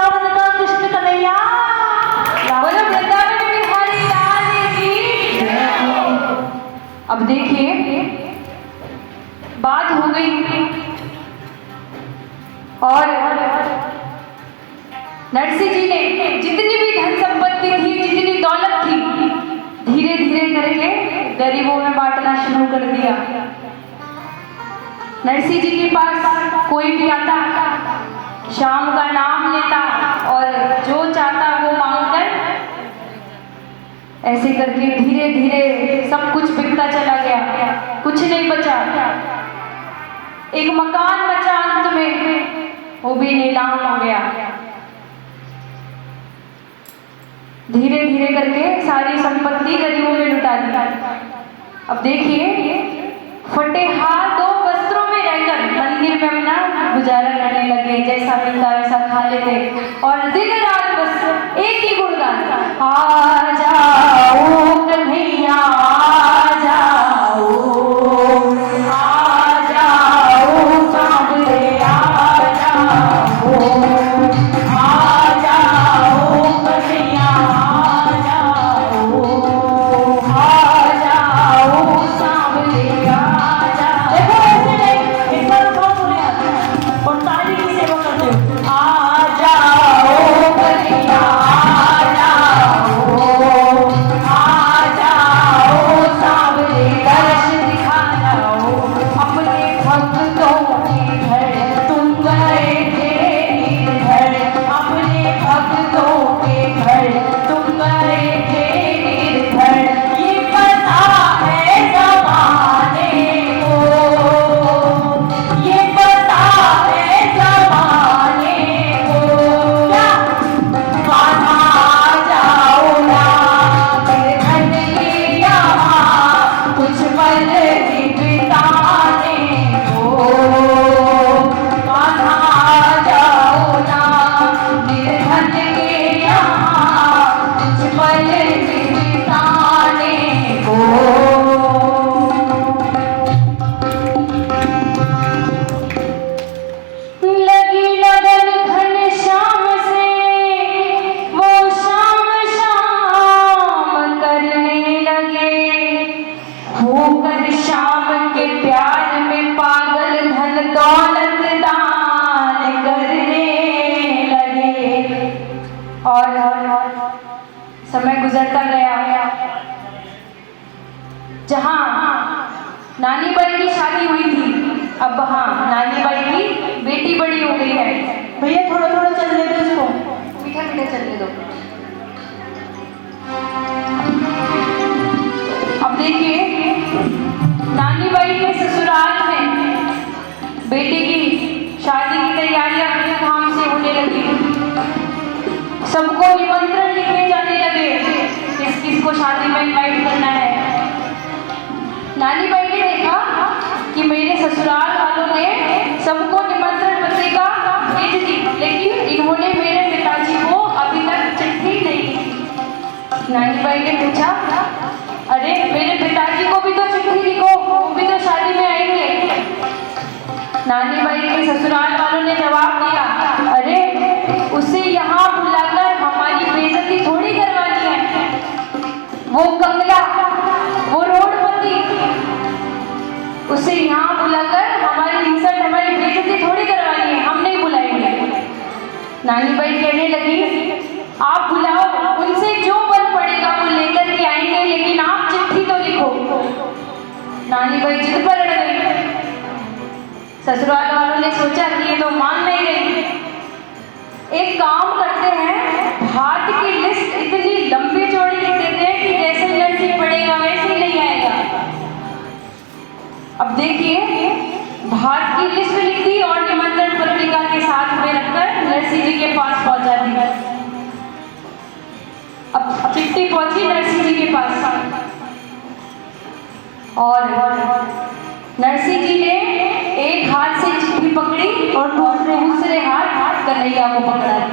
वृंदावन का कृष्ण कन्हैया, बोलो वृंदावन बिहारी लाल की। अब देखिए बात हो गई और नरसिंह जी ने जितनी भी धन संपत्ति थी, जितनी दौलत थी, धीरे धीरे करके गरीबों में बांटना शुरू कर दिया। नरसिंह जी के पास कोई भी आता, शाम का नाम लेता और जो चाहता वो मांगकर, ऐसे करके धीरे धीरे सब कुछ बिकता चला गया, कुछ नहीं बचा। एक मकान बचा अंत में, वो भी नीलाम हो गया। धीरे धीरे करके सारी संपत्ति गरीबों में लुटा दी। अब देखिए फटे हाथ दो वस्त्रों में रहकर मंदिर में अपना गुजारा करने लगे, जैसा मिलता वैसा खा लेते और दिन रात बस एक ही गुणगान, आ जाओ कन्हैया आ जाओ, आ जाओ सांवरे आ जाओ, आ जाओ कन्हैया आ जाओ सांवरे आ जाओ। देखो ऐसे नहीं, एक बार उठाओ बोले और ताली की सेवा करते हो। आ जाओ कन्हैया आ जाओ सांवरे दर्श दिखा जाओ, अपने भक्तों के घर तुम गए थे निर्धन, अपने भक्तों के घर तुम गए थे निर्धन। ये पता है ज़माने को, ये पता है ज़माने को, कान्हा आ जाओ ना मेरे घर के यहाँ कुछ पल भी बिताने को, कान्हा आ जाओ ना मेरे घर के यहाँ कुछ पल भी बिताने को। लगी लगन घन श्याम से वो शाम शाम करने लगे, होकर शाम के प्यार में पागल धन दौलत दान करने लगे। और समय गुजरता गया, जहाँ नानी बाई की शादी हुई थी, अब हाँ नानी बाई की बेटी बड़ी हो गई है। भैया थोड़ा थोड़ा चलने दो उसको। मीठा मीठा चलने दो। अब देखिए नानी बाई के ससुराल में बेटे की शादी की तैयारियां धूमधाम से होने लगी। सबको निमंत्रण लिखे जाने लगे, किस किस को शादी में इनवाइट करना है। नानी बाई ने देखा कि मेरे ससुराल वालों ने सबको निमंत्रण पत्रिका भेज दी, लेकिन इन्होंने मेरे पिताजी को अभी तक चिट्ठी नहीं दी। नानी बाई ने पूछा, अरे मेरे पिताजी को भी तो चिट्ठी लिखो, वो भी तो शादी में आएंगे। नानी बाई के ससुराल वालों ने जवाब दिया, अरे उसे यहाँ बुलाकर हमारी बेइज्जती थोड़ी करवानी है, वो कंगला, वो रोडपति, उसे यहाँ बुलाकर हमारी इंसल्ट, हमारी बेइज्जती थोड़ी करवानी है, हम नहीं बुलाएंगे। नानी बाई कहने लगी, आप बुलाओ, उनसे जो बल पड़ेगा वो लेकर के आएंगे, लेकिन आप चिट्ठी तो लिखो। नानी बाई जिद पर अड़ गई। ससुराल वालों ने सोचा कि ये तो मान नहीं रही, एक काम करते हैं, भात की लिस्ट इतनी लंबी चौड़ी लिख देते हैं कि जैसे नरसिंह पड़ेगा वैसे ही नहीं आएगा। अब देखिए भात की लिस्ट लिख दी और निमंत्रण पत्रिका के साथ में रखकर नरसिंह जी के पास पहुंचा दी। अब चिट्ठी पहुंची नरसिंह जी के पास और नरसिंह जी ने एक हाथ से चिट्ठी पकड़ी और दूसरे हाथ कन्हैया को पकड़ा दिया।